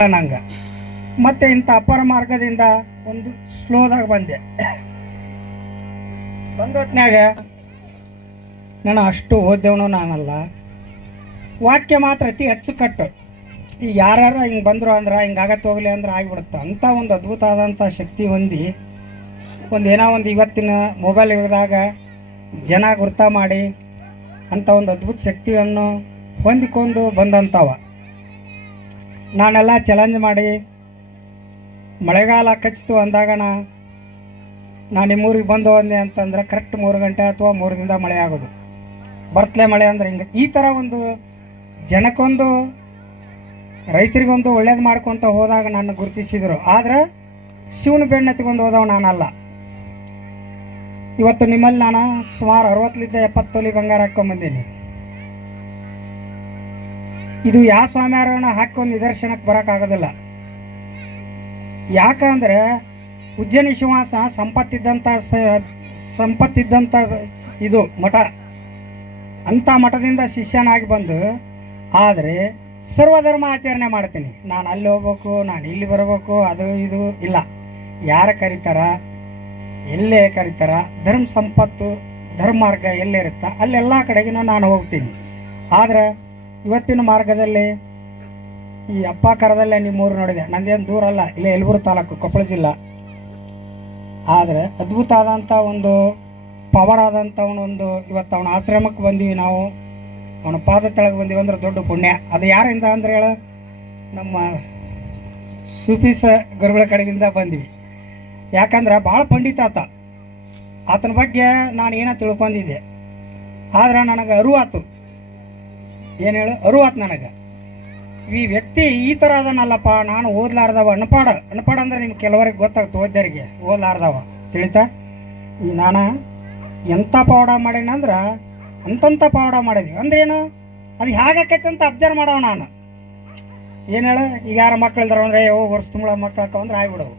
ನಂಗೆ ಮತ್ತೆ ಇಂಥ ಅಪರ ಮಾರ್ಗದಿಂದ ಒಂದು ಸ್ಲೋದಾಗ ಬಂದೆ. ಬಂದೊತ್ನ್ಯಾಗ ನಾನು ಅಷ್ಟು ಓದ್ದವನು ನಾನಲ್ಲ, ವಾಕ್ಯ ಮಾತ್ರ ಅತಿ ಅಚ್ಚುಕಟ್ಟು. ಈಗ ಯಾರ್ಯಾರು ಹಿಂಗೆ ಬಂದರು ಅಂದ್ರೆ ಹಿಂಗಾಗತ್ತೆ ಹೋಗ್ಲಿ ಅಂದ್ರೆ ಆಗಿಬಿಡುತ್ತೆ. ಅಂಥ ಒಂದು ಅದ್ಭುತ ಆದಂಥ ಶಕ್ತಿ ಹೊಂದಿ ಏನೋ ಒಂದು ಇವತ್ತಿನ ಮೊಬೈಲ್ ಯುಗದಾಗ ಜನ ಗುರ್ತ ಮಾಡಿ ಅಂಥ ಒಂದು ಅದ್ಭುತ ಶಕ್ತಿಯನ್ನು ಹೊಂದಿಕೊಂಡು ಬಂದಂಥವ. ನಾನೆಲ್ಲ ಚಾಲೆಂಜ್ ಮಾಡಿ ಮಳೆಗಾಲ ಕಚ್ಚಿತು ಅಂದಾಗ ನಾನು ನಿಮ್ಮೂರಿಗೆ ಬಂದು ಅಂದೆ ಅಂತಂದ್ರೆ ಕರೆಕ್ಟ್ 3 ಗಂಟೆ ಅಥವಾ 3 ದಿನದ ಮಳೆ ಆಗೋದು. ಬರ್ತಲೆ ಮಳೆ ಅಂದ್ರೆ ಹಿಂಗೆ ಈ ಥರ ಒಂದು ಜನಕ್ಕೊಂದು ರೈತರಿಗೊಂದು ಒಳ್ಳೇದು ಮಾಡ್ಕೊತ ಹೋದಾಗ ನನ್ನ ಗುರುತಿಸಿದರು. ಆದರೆ ಶಿವನ ಬೆಣ್ಣೆತ್ಕೊಂಡು ಹೋದವ ನಾನಲ್ಲ. ಇವತ್ತು ನಿಮ್ಮಲ್ಲಿ ನಾನು ಸುಮಾರು 60-70 ತೊಲಿ ಬಂಗಾರ ಹಾಕ್ಕೊಂಬಂದೀನಿ. ಇದು ಯಾವ ಸ್ವಾಮಿಯಾರನ್ನ ಹಾಕೊಂಡು ನಿದರ್ಶನಕ್ಕೆ ಬರೋಕ್ಕಾಗೋದಿಲ್ಲ. ಯಾಕಂದರೆ ಉಜ್ಜಯಿನಿ ಶಿವಾಸ ಸಂಪತ್ತಿದ್ದಂಥ ಇದು ಮಠ. ಅಂಥ ಮಠದಿಂದ ಶಿಷ್ಯನಾಗಿ ಬಂದು ಆದರೆ ಸರ್ವಧರ್ಮ ಆಚರಣೆ ಮಾಡ್ತೀನಿ. ನಾನು ಅಲ್ಲಿ ಹೋಗ್ಬೇಕು, ನಾನು ಇಲ್ಲಿ ಬರಬೇಕು, ಅದು ಇದು ಇಲ್ಲ. ಯಾರು ಕರೀತಾರ, ಎಲ್ಲೇ ಕರೀತಾರ, ಧರ್ಮ ಸಂಪತ್ತು ಧರ್ಮ ಮಾರ್ಗ ಎಲ್ಲಿರುತ್ತಾ ಅಲ್ಲೆಲ್ಲ ಕಡೆಗಿನ ನಾನು ಹೋಗ್ತೀನಿ. ಆದರೆ ಇವತ್ತಿನ ಮಾರ್ಗದಲ್ಲಿ ಈ ಅಪ್ಪಾಕರದಲ್ಲೇ ನಿಮ್ಮೂರು ನೋಡಿದೆ. ನಂದೇನು ದೂರ ಅಲ್ಲ, ಇಲ್ಲೇ ಯಲಬುರ್ಗಿ ತಾಲೂಕು, ಕೊಪ್ಪಳ ಜಿಲ್ಲಾ. ಆದರೆ ಅದ್ಭುತ ಆದಂಥ ಒಂದು ಪವರ್ ಆದಂಥ ಒಂದು ಇವತ್ತು ಅವನ ಆಶ್ರಮಕ್ಕೆ ಬಂದೀವಿ ನಾವು. ಅವನ ಪಾದ ತೆಳಗೆ ಬಂದೀವಿ ಅಂದ್ರೆ ದೊಡ್ಡ ಪುಣ್ಯ. ಅದು ಯಾರಿಂದ ಅಂದ್ರೆ ಹೇಳ, ನಮ್ಮ ಸೂಫೀಸ ಗುರುಗಳ ಕಡೆಗಿಂದ ಬಂದ್ವಿ. ಯಾಕಂದ್ರೆ ಭಾಳ ಪಂಡಿತ ಆತನ ಬಗ್ಗೆ ನಾನು ಏನೋ ತಿಳ್ಕೊಂಡಿದ್ದೆ. ಆದ್ರೆ ನನಗೆ ಅರಿವಾತು. ಏನು ಹೇಳು, ಅರಿವಾತು ನನಗೆ. ಈ ವ್ಯಕ್ತಿ ಈ ಥರ ಅದನ್ನಲ್ಲಪ್ಪ, ನಾನು ಓದ್ಲಾರ್ದವ, ಅನ್ಪಾಡ ಅಂದ್ರೆ ನಿಮ್ಗೆ ಕೆಲವರಿಗೆ ಗೊತ್ತಾಗುತ್ತೆ, ಓದ್ದರಿಗೆ ಓದ್ಲಾರ್ದವ ತಿಳಿತಾ. ಈ ನಾನು ಎಂಥ ಪವಾಡ ಮಾಡೀನಂದ್ರೆ ಅಂತಂಥ ಪವಾಡ ಮಾಡಿದ್ವಿ. ಅಂದ್ರೆ ಏನು, ಅದು ಹೇಗಾಕೈತೆ ಅಂತ ಅಬ್ಸರ್ವ್ ಮಾಡವ ನಾನು. ಏನು ಹೇಳು, ಈಗ ಯಾರು ಮಕ್ಳು ಇಲ್ದಾರ ಅಂದರೆ ವರ್ಷ ತಿಂಗಳ ಮಕ್ಳು ಹಾಕೋ ಅಂದ್ರೆ ಆಗಿಬಿಡವು.